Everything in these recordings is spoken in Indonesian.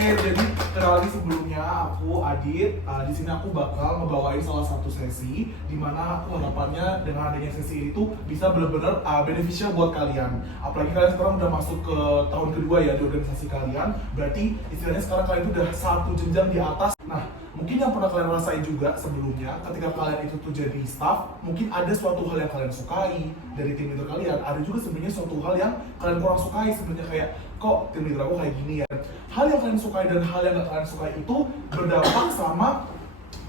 jadi kenalin sebelumnya aku Adit. Di sini aku bakal ngebawain salah satu sesi di mana aku harapannya dengan adanya sesi ini tuh bisa benar-benar beneficial buat kalian. Apalagi kalian sekarang udah masuk ke tahun kedua ya di organisasi kalian. Berarti istilahnya sekarang kalian itu udah satu jenjang di atas. Nah, mungkin yang pernah kalian rasain juga sebelumnya ketika kalian itu tuh jadi staff, mungkin ada suatu hal yang kalian sukai dari tim leader kalian. Ada juga sebenarnya suatu hal yang kalian kurang sukai sebenarnya, kayak kok tim leader aku kayak gini ya. Hal yang kalian sukai dan hal yang gak kalian sukai itu berdampak sama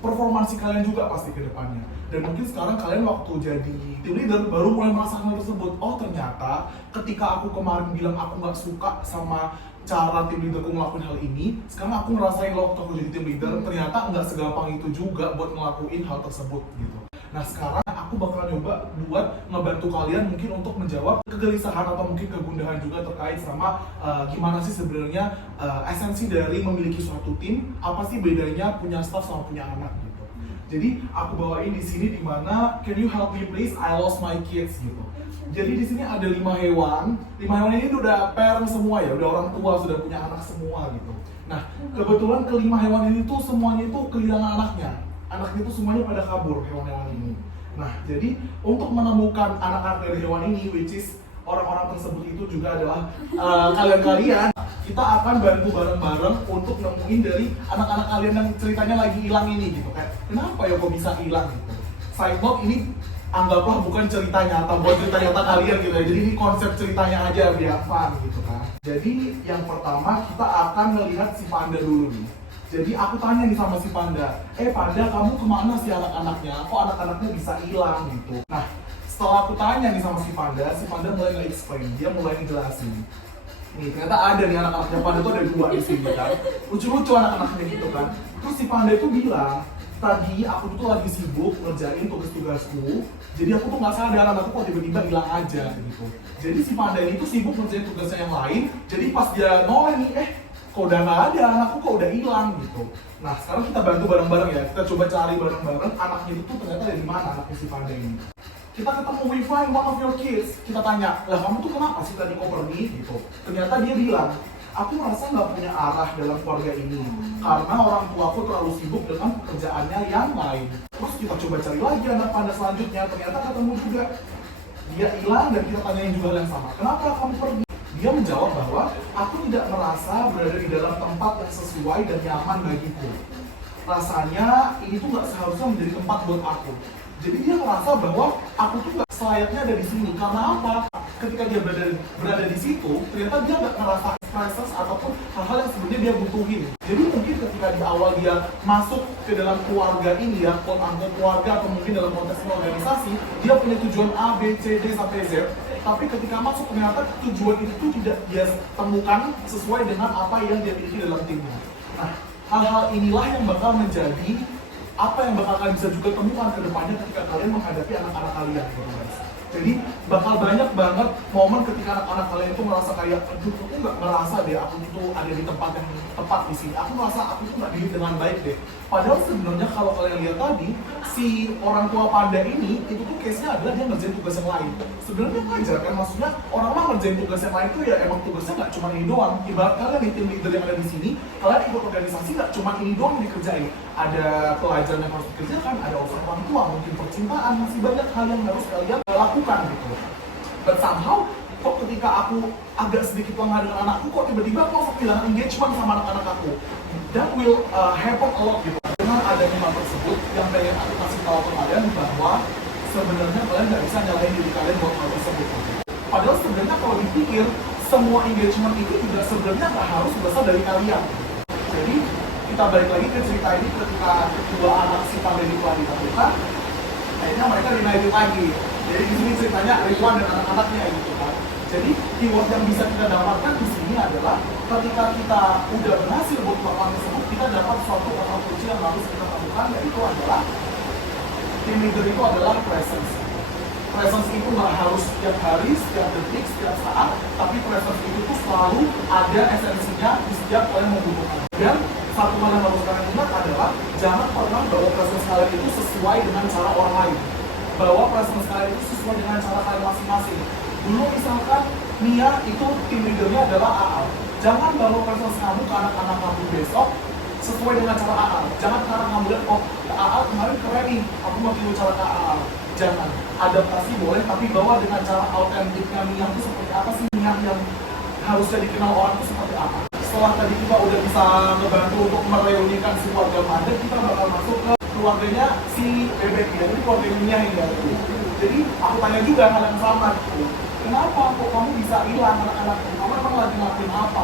performansi kalian juga pasti ke depannya. Dan mungkin sekarang kalian waktu jadi tim leader baru mulai merasakan hal tersebut. Oh ternyata ketika aku kemarin bilang aku gak suka sama cara tim leaderku ngelakuin hal ini, sekarang aku ngerasain loh waktu aku jadi tim leader ternyata nggak segampang itu juga buat ngelakuin hal tersebut gitu. Nah sekarang aku bakal nyoba buat ngebantu kalian mungkin untuk menjawab kegelisahan atau mungkin kegundahan juga terkait sama gimana sih sebenarnya esensi dari memiliki suatu tim, apa sih bedanya punya staff sama punya anak gitu. Jadi aku bawain di sini dimana can you help me please, I lost my kids gitu. Jadi di sini ada 5 hewan. 5 hewan ini udah parent semua ya, udah orang tua, sudah punya anak semua gitu. Nah, kebetulan kelima hewan ini tuh semuanya itu kehilangan anaknya. Anaknya itu semuanya pada kabur, hewan-hewan ini. Nah, jadi untuk menemukan anak-anak dari hewan ini, which is orang-orang tersebut itu juga adalah kalian-kalian, kita akan bantu bareng-bareng untuk nemuin dari anak-anak kalian yang ceritanya lagi hilang ini gitu. Kayak, kenapa ya kok bisa hilang gitu. Side note ini anggaplah bukan cerita nyata, buat cerita nyata kalian gitu ya. Jadi ini konsep ceritanya aja biar fun gitu kan. Jadi yang pertama kita akan melihat si panda dulu nih. Jadi aku tanya nih sama si panda, panda kamu kemana sih anak-anaknya? Kok anak-anaknya bisa hilang gitu? Nah setelah aku tanya nih sama si panda mulai nge-explain, dia mulai ngejelasin. Nih ternyata ada nih anak-anaknya panda tuh ada 2 di sini kan. Lucu-lucu anak-anaknya gitu kan. Terus si panda itu bilang, tadi aku tuh lagi sibuk ngerjain tugas-tugasku, jadi aku tuh nggak sadar anakku kok tiba-tiba hilang aja gitu. Jadi si panda ini tuh sibuk ngerjain tugasnya yang lain, jadi pas dia noleh nih, kok udah nggak ada, anakku kok udah hilang gitu. Nah sekarang kita bantu bareng-bareng ya, kita coba cari bareng-bareng anaknya itu ternyata dari mana anaknya si panda ini. Kita ketemu, we find one of your kids, kita tanya, lah kamu tuh kenapa sih tadi kok pergi gitu. Ternyata dia bilang, aku merasa nggak punya arah dalam keluarga ini karena orang tuaku terlalu sibuk dengan pekerjaannya yang lain. Terus kita coba cari lagi anak panda selanjutnya, ternyata ketemu juga. Dia hilang dan kita tanyain juga hal yang sama. Kenapa kamu pergi? Dia menjawab bahwa aku tidak merasa berada di dalam tempat yang sesuai dan nyaman bagiku. Rasanya ini tuh nggak seharusnya menjadi tempat buat aku. Jadi dia merasa bahwa aku tuh nggak selayaknya ada di sini. Karena apa? Ketika dia berada di situ, ternyata dia nggak merasa presence ataupun hal-hal yang sebenarnya dia butuhin. Jadi mungkin ketika di awal dia masuk ke dalam keluarga ini ya, quote-unquote keluarga atau mungkin dalam konteks organisasi, dia punya tujuan A, B, C, D sampai Z. Tapi ketika masuk ternyata tujuan itu tidak dia temukan sesuai dengan apa yang dia miliki dalam timnya. Nah, hal-hal inilah yang bakal menjadi apa yang bakal kalian bisa juga temukan ke depannya ketika kalian menghadapi anak-anak kalian, guys. Jadi bakal banyak banget momen ketika anak-anak kalian itu merasa kayak, aduh aku nggak merasa deh aku tuh ada di tempat yang tepat di sini. Aku merasa aku tuh nggak dididik dengan baik deh. Padahal sebenarnya kalau kalian lihat tadi, si orang tua panda ini itu tuh case-nya adalah dia ngerjain tugas yang lain. Sebenarnya wajar kan, maksudnya orang mah ngerjain tugas yang lain tuh ya emang tugasnya nggak cuma ini doang. Ibarat kalian nih tim leader yang ada di sini, kalian ikut organisasi nggak cuma ini doang yang dikerjain. Ada pelajaran yang harus dikerjakan, ada urusan orang tua, mungkin percintaan, masih banyak hal yang harus kalian lakukan gitu. But somehow, kok ketika aku agak sedikit lengah dengan anakku, kok tiba-tiba aku langsung kehilangan engagement sama anak-anak aku. That will happen a lot gitu. Dengan adanya hal tersebut, yang pengen aku kasih tahu ke kalian bahwa sebenarnya kalian nggak bisa nyalain diri kalian buat hal tersebut. Padahal sebenarnya kalau dipikir, semua engagement itu juga sebenarnya nggak harus berasal dari kalian. Jadi kita balik lagi ke cerita ini ketika kedua anak si panda ini telah ditemukan, akhirnya mereka reunited lagi. Jadi di sini ceritanya Ridwan dan anak-anaknya gitu kan. Jadi keyword yang bisa kita dapatkan di sini adalah ketika kita udah berhasil buat melakukan tersebut, kita dapat suatu kata kunci yang harus kita temukan, yaitu adalah team leader itu adalah presence. Presence itu nggak harus setiap hari, setiap detik, setiap saat, tapi presence itu tuh selalu ada esensinya di setiap kalian membutuhkan. Dan satu hal yang harus kalian ingat adalah jangan pernah bawa presence kalian itu sesuai dengan cara orang lain. Bawa presence kalian itu sesuai dengan cara kalian masing-masing. Dulu misalkan Nia itu tim leadernya adalah AA. Jangan bawa prestasi kamu ke anak-anak kamu besok sesuai dengan cara AA. Jangan karena kamu lihat, oh AA kemarin keren nih, aku mau tiru cara AA. Jangan, adaptasi boleh, tapi bawa dengan cara autentiknya Mia itu seperti apa sih, Mia yang harusnya dikenal orang itu seperti apa. Setelah tadi kita udah bisa ngebantu untuk mereunikan si keluarga Madek, kita bakal masuk ke keluarganya si Bebek ya, jadi keluarganya Mia ini ya. Jadi aku tanya juga hal yang sama gitu. Kenapa kok kamu bisa hilang anak-anakku? Kamu emang lagi ngelakuin apa?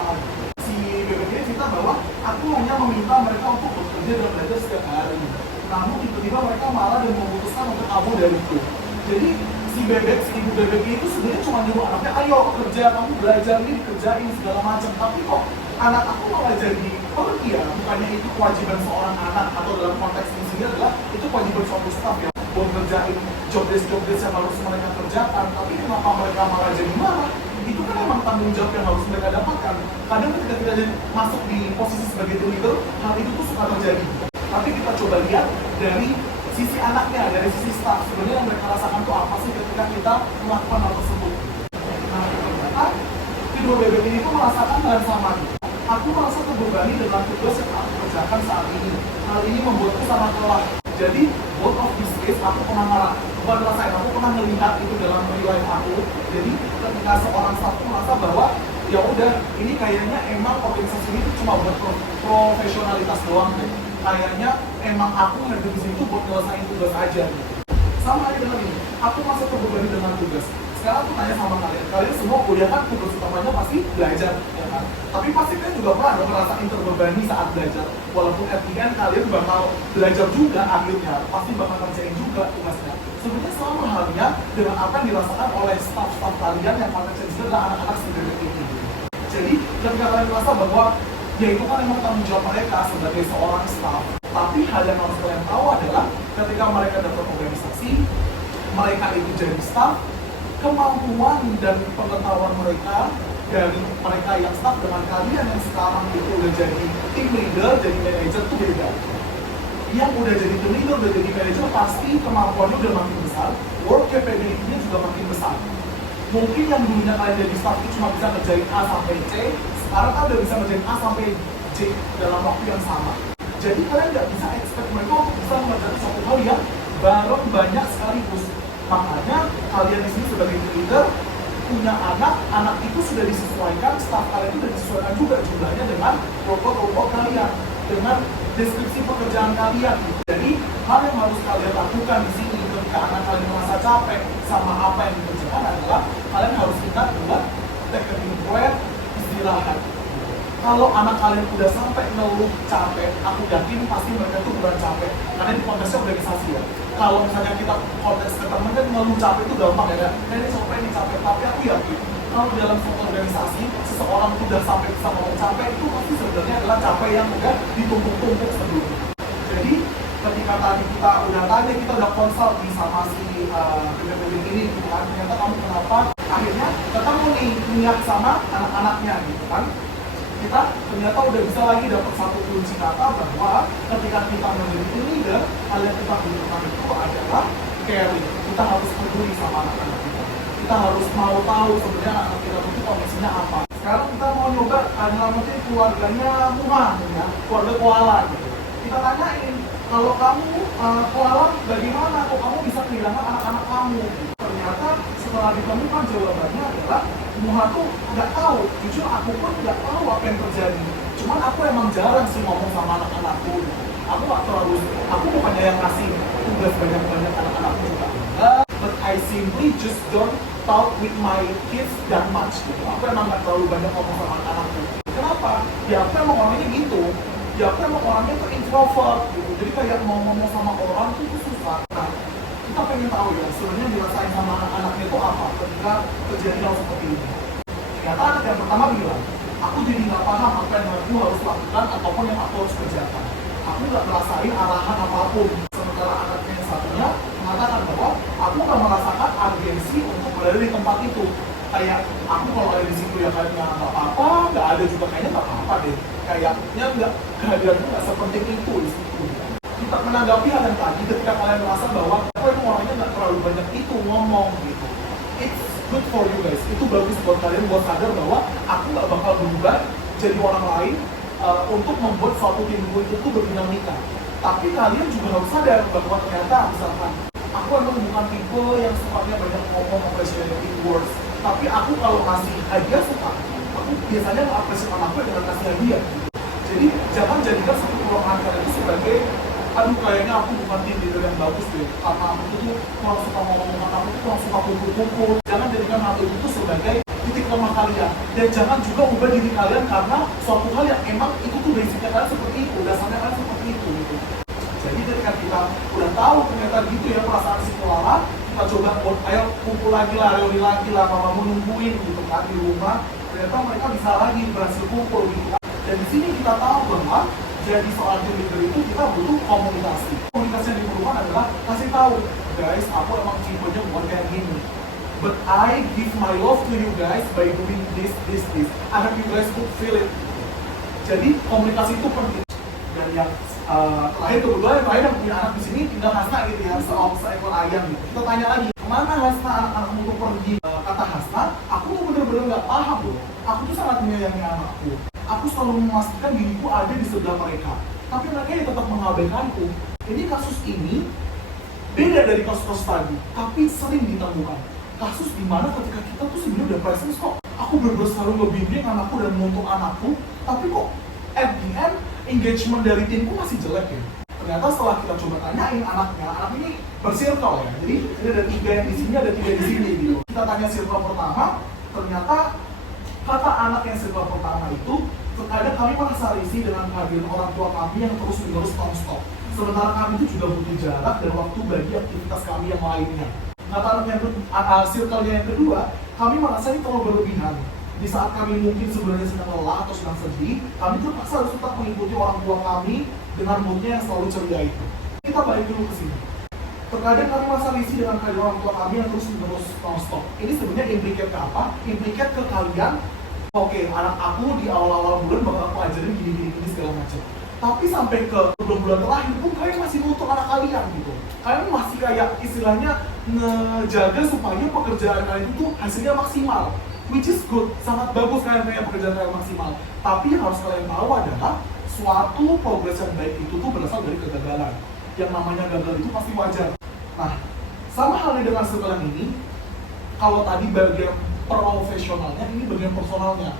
Si Bebek ini cerita bahwa aku hanya meminta mereka untuk bekerja dan belajar setiap hari. Namun tiba-tiba mereka marah dan memutuskan untuk kabur dari itu. Jadi si Bebek, si ibu Bebek itu sebenarnya cuma nyuruh anaknya, ayo kerja, kamu belajar ini, dikerjain segala macam. Tapi kok anak aku malah jadi pergi ya? Bukannya itu kewajiban seorang anak, atau dalam konteks di sini adalah itu kewajiban suatu staf ya, buat kerjain job desk yang harus mereka kerjakan. Tapi kenapa mereka malah jadi marah? Itu kan emang tanggung jawab yang harus mereka dapatkan. Kadang ketika kita masuk di posisi sebagai leader, hal itu tuh suka terjadi. Tapi kita coba lihat dari sisi anaknya, dari sisi staff, sebenarnya yang mereka rasakan itu apa sih ketika kita melakukan hal tersebut. Nah, ternyata kedua Bebek ini pun merasakan hal yang sama. Aku merasa terbebani dengan tugas yang aku kerjakan saat ini. Hal ini membuatku sangat lelah. Jadi, both of this case, aku pernah marah. Bukan ngerasain, aku pernah melihat itu dalam real life aku. Jadi, ketika seorang staff merasa bahwa ya udah, ini kayaknya emang organisasi ini cuma buat profesionalitas doang deh. Kayaknya emang aku hadir di situ buat ngelesain tugas aja gitu. Sama aja dengan ini, aku merasa terbebani dengan tugas. Sekarang aku tanya sama kalian semua kuliah kan tugas utamanya pasti belajar, ya kan? Tapi pasti kan juga pernah dong ngerasain terbebani saat belajar. Walaupun at the end kalian bakal belajar juga akhirnya, pasti bakal kerjain juga tugasnya. Sebenarnya sama halnya dengan apa yang dirasakan oleh staff-staff kalian yang konteksnya juga adalah anak-anak sebagai ini. Jadi ketika kalian merasa bahwa ya itu kan emang tanggung jawab mereka sebagai seorang staff. Tapi hal yang harus kalian tahu adalah ketika mereka dapat organisasi, mereka itu jadi staff, kemampuan dan pengetahuan mereka dari mereka yang staff dengan kalian yang sekarang itu udah jadi team leader, jadi manager itu beda. Yang udah jadi team leader, udah jadi manager pasti kemampuannya udah makin besar, work capability-nya juga makin besar. Mungkin yang dulunya kalian jadi staff itu cuma bisa ngerjain A sampai C, sekarang kan udah bisa ngerjain A sampai J dalam waktu yang sama. Jadi kalian nggak bisa expect mereka untuk bisa mengerjakan satu hal yang bareng banyak sekaligus. Makanya kalian di sini sebagai leader punya anak itu sudah disesuaikan, staff kalian itu sudah disesuaikan juga jumlahnya dengan robot kalian, dengan deskripsi pekerjaan kalian. Jadi hal yang harus kalian lakukan di sini ketika anak kalian merasa capek sama apa yang dikerjakan adalah kalian harus ingat buat take a deep breath, istirahat. Kalau anak kalian udah sampai ngeluh capek, aku yakin pasti mereka tuh bukan capek, karena di konteksnya organisasi ya. Kalau misalnya kita konteks ke temen kan ngeluh capek itu gampang ya, ini sampai ini capek. Tapi aku yakin kalau dalam suatu organisasi seseorang udah sampai bisa ngomong capek, itu pasti sebenarnya adalah capek yang udah ditumpuk-tumpuk sebelumnya. Jadi ketika tadi kita udah tanya, kita udah konsultasi sama si BPBD ini gitu kan, ternyata kamu kenapa akhirnya ketemu nih niat sama anak-anaknya gitu kan. Kita ternyata udah bisa lagi dapat satu kunci kata bahwa ketika kita menjadi leader, hal yang kita butuhkan itu adalah caring. Kita harus peduli sama anak-anak kita. Kita harus mau tahu sebenarnya anak kita itu kondisinya apa. Sekarang kita mau nyoba dalam mungkin keluarganya Muha, ya, keluarga koala gitu. Kita tanyain, kalau kamu koala bagaimana? Kok kamu bisa kehilangan anak-anak kamu? Ternyata setelah ditemukan jawabannya adalah Muha tuh nggak tahu, jujur aku pun nggak tahu apa yang terjadi. Cuman aku emang jarang sih ngomong sama anak-anakku. Aku nggak terlalu, aku bukannya yang ngasih tugas banyak-banyak anak-anakku juga. But I simply just don't talk with my kids that much. Gitu. Aku emang nggak terlalu banyak ngomong sama anak-anakku. Kenapa? Ya aku emang orangnya gitu. Ya aku emang orangnya tuh introvert gitu. Jadi kayak mau ngomong sama orang tuh susah. Nah, kita pengen tahu ya sebenarnya dirasain sama anak-anaknya itu apa ketika terjadi hal seperti ini. Ternyata anak yang pertama bilang, aku jadi nggak paham apa yang aku harus lakukan ataupun yang aku harus kerjakan. Aku nggak merasain arahan apapun. Sementara anaknya yang satunya mengatakan bahwa aku nggak merasakan urgensi untuk berada di tempat itu. Kayak aku kalau ada di situ ya kayaknya nggak apa-apa, nggak ada juga kayaknya nggak apa-apa deh. Kayaknya nggak, kehadiranku nggak sepenting itu di situ. Kita menanggapi hal yang tadi ketika kalian merasa bahwa aku emang orangnya nggak terlalu banyak itu ngomong gitu. It's good for you guys. Itu bagus buat kalian buat sadar bahwa aku nggak bakal berubah jadi orang lain untuk membuat suatu timku itu tuh berdinamika. Tapi kalian juga harus sadar bahwa ternyata misalkan aku emang bukan tipe yang sifatnya banyak ngomong appreciating words, tapi aku kalau ngasih hadiah suka. Aku biasanya nge-appreciate anakku dengan kasih hadiah. Jadi jangan jadikan satu kelemahan kalian itu sebagai aduh kayaknya aku bukan tim leader yang bagus deh, karena aku tuh kurang suka ngomong, aku tuh kurang suka kumpul-kumpul. Jangan jadikan hal itu tuh sebagai titik lemah kalian, dan jangan juga ubah diri kalian karena suatu hal yang emang itu tuh basicnya kalian seperti itu, dasarnya kalian seperti itu gitu. Jadi ketika kita udah tahu ternyata gitu ya perasaan si Clara, kita coba ayo kumpul lagi lah, reuni lagi lah, mama menungguin gitu kan di rumah. Ternyata mereka bisa lagi berhasil kumpul gitu kan. Dan di sini kita tahu bahwa jadi seorang tim leader itu kita butuh komunikasi. Komunikasi yang diperlukan adalah kasih tahu, guys, aku emang tipenya bukan kayak gini. But I give my love to you guys by doing this. I hope you guys could feel it. Jadi komunikasi itu penting. Dan yang terakhir kebetulan yang terakhir yang punya anak di sini tinggal Hasna gitu ya, seekor ayam gitu. Kita tanya lagi, kemana Hasna anak-anakmu tuh pergi? Kata Hasna, aku tuh bener-bener nggak paham loh. Aku tuh sangat menyayangi anakku. Aku selalu memastikan diriku ada di sebelah mereka. Tapi mereka ya tetap mengabaikanku. Ini kasus ini beda dari kasus-kasus tadi, tapi sering ditemukan. Kasus dimana ketika kita tuh sebenarnya udah presence kok. Aku bener-bener selalu ngebimbing anakku dan menuntut anakku, tapi kok at the end engagement dari timku masih jelek ya. Ternyata setelah kita coba tanyain anaknya, anak ini bersirkel ya. Jadi ini ada 3 yang di sini, ada 3 di sini gitu. Kita tanya circle pertama, ternyata kata anak yang circle pertama itu, terkadang kami merasa risih dengan kehadiran orang tua kami yang terus-menerus non-stop. Sementara kami itu juga butuh jarak dan waktu bagi aktivitas kami yang lainnya. Kata anak yang circle-nya yang kedua, kami merasa ini terlalu berlebihan. Di saat kami mungkin sebenarnya sedang lelah atau sedang sedih, kami terpaksa harus tetap mengikuti orang tua kami dengan moodnya yang selalu ceria itu. Kita balik dulu ke sini. Terkadang kami merasa risih dengan kehadiran orang tua kami yang terus-menerus non-stop. Ini sebenarnya implicate ke apa? Implicate ke kalian. Oke, anak aku di awal-awal bulan bakal aku ajarin gini segala macam. Tapi sampai ke bulan-bulan terakhir pun kalian masih nuntut anak kalian gitu. Kalian masih kayak istilahnya ngejaga supaya pekerjaan kalian itu hasilnya maksimal. Which is good, sangat bagus kalian punya pekerjaan kalian maksimal. Tapi yang harus kalian tahu adalah suatu progres yang baik itu tuh berasal dari kegagalan. Yang namanya gagal itu pasti wajar. Nah, sama halnya dengan sekarang ini, kalau tadi bagian profesionalnya, ini bagian personalnya.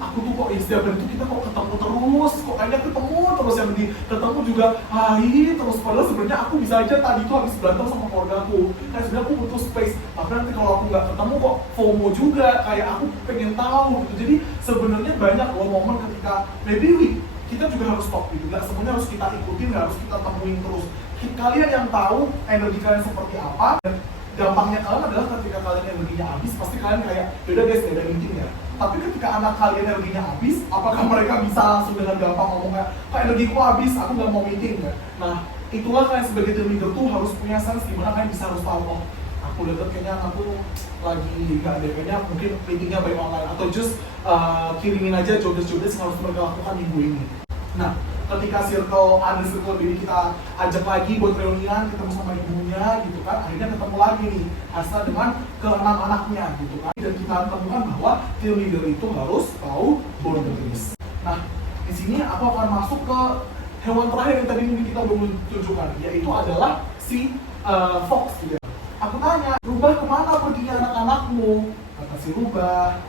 Aku tuh kok setiap hari itu kita kok ketemu terus, kok kayaknya ketemu terus, yang ketemu juga hai terus, padahal sebenarnya aku bisa aja tadi tuh habis berantem sama keluarga aku, kayak sebenarnya aku butuh space, tapi nanti kalau aku nggak ketemu kok FOMO juga, kayak aku pengen tahu gitu. Jadi sebenarnya banyak loh momen ketika maybe kita juga harus stop gitu, nggak semuanya harus kita ikutin, nggak harus kita temuin terus. Kalian yang tahu energi kalian seperti apa, dan gampangnya kalian adalah ketika kalian energinya habis, pasti kalian kayak beda guys, beda meeting ya. Tapi ketika anak kalian energinya habis, apakah mereka bisa langsung dengan gampang ngomong kayak, kak energiku habis, aku nggak mau meeting ya? Nah, itulah kalian sebagai team leader tuh harus punya sense dimana kalian bisa harus tahu, oh aku lihat kayaknya aku lagi nggak ada, kayaknya mungkin meetingnya by online, atau just kirimin aja job-desk yang harus mereka lakukan minggu ini. Nah, ketika ada circle ini kita ajak lagi buat reunian, ketemu sama ibunya gitu kan, akhirnya ketemu lagi nih Hasna dengan ke-6 anaknya gitu kan, dan kita temukan bahwa team leader itu harus tahu boundaries. Nah, di sini aku akan masuk ke hewan terakhir yang tadi kita belum tunjukkan, yaitu adalah si Fox gitu ya. Aku tanya, Rubah kemana perginya anak-anakmu? Kata si Rubah,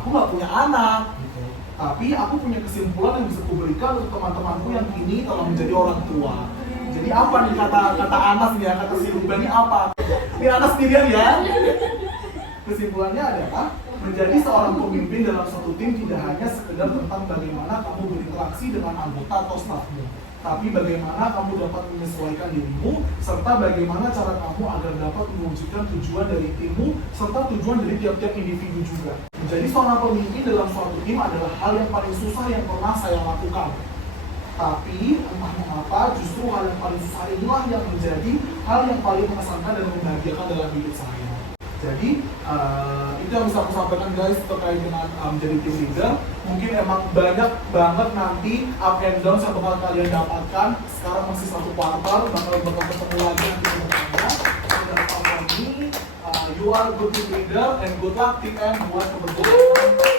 aku nggak punya anak gitu. Tapi aku punya kesimpulan yang bisa kuberikan untuk teman-temanku yang kini telah menjadi orang tua. Jadi apa nih kata Anas nih ya, kata si Rubah ini apa? Ini Anas sendirian ya. Kesimpulannya adalah menjadi seorang pemimpin dalam suatu tim tidak hanya sekedar tentang bagaimana kamu berinteraksi dengan anggota atau stafmu, tapi bagaimana kamu dapat menyesuaikan dirimu, serta bagaimana cara kamu agar dapat mewujudkan tujuan dari timmu, serta tujuan dari tiap-tiap individu juga. Menjadi seorang pemimpin dalam suatu tim adalah hal yang paling susah yang pernah saya lakukan. Tapi entah mengapa justru hal yang paling susah inilah yang menjadi hal yang paling mengesankan dan membahagiakan dalam hidup saya. Jadi itu yang bisa aku sampaikan guys terkait dengan menjadi team leader. Mungkin emang banyak banget nanti up and down yang bakal kalian dapatkan. Sekarang masih satu kuartal, bakal ketemu lagi nanti ke depannya. Dan ini you are good team leader and good luck team M buat keberhasilan.